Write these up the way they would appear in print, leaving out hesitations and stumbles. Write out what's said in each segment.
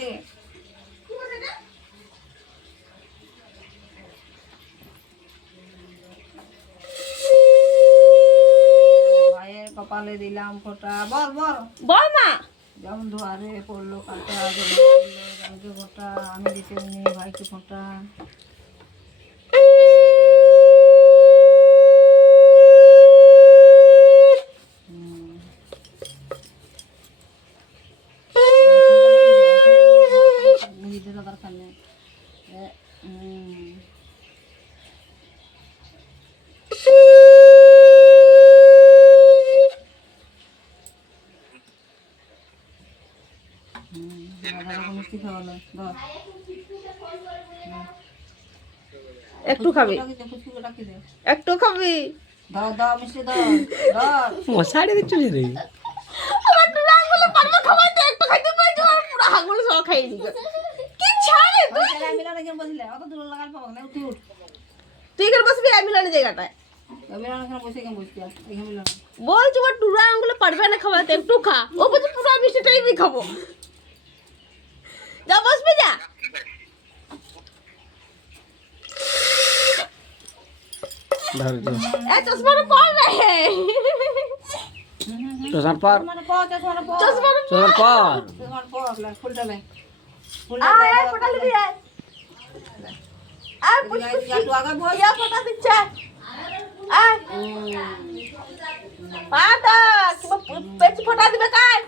এদিকে ভাইয়ের কপালে দিলাম ফোঁটা বল বল বল মা যেমন দুয়ারে পড়লো কাঁটা রঙকে ফোঁটা আমি দিতে নি ভাইকে ফোঁটা দিতে তো দরকার নেই একটু খাবি একটু খাবি দাও দাও মিষ্টি দাও দাও মশাড়ি দিচ্ছ রে আমার দুটো আঙ্গুলে পারবে খাওয়াইতে একটু খাইতে পারছি আর পুরো আঙ্গুল সব খাই দিবে কি ছাড়ে তুই মিলানে কেন বসলে অত দূর লাগাল পাবো না উঠি উঠ তুই কেন বসবি মিলানের জায়গাটায় মিলানে কেন বসে কেন বসছি এখানে মিলানে বলছি ওর দুটো আঙ্গুলে পারবে না খাওয়াইতে একটু খা ও বলছে পুরো মিষ্টিটাই আমি খাবো যা বসবি যা ধর তো এ চশমাটা পর রে চশমার পর মানে পর চশমাটা পর চশমাটা চশমার পর চশমাটা পর ফুলটা লাই আয় আয় ফটা লিবি আয় আয় পুষ একটু আগে বল ইয়া ফটা দিচ্ছে আয় পাটা কি পেচ ফটা দিবে কাই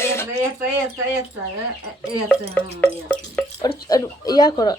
এই ওর ইয়া করো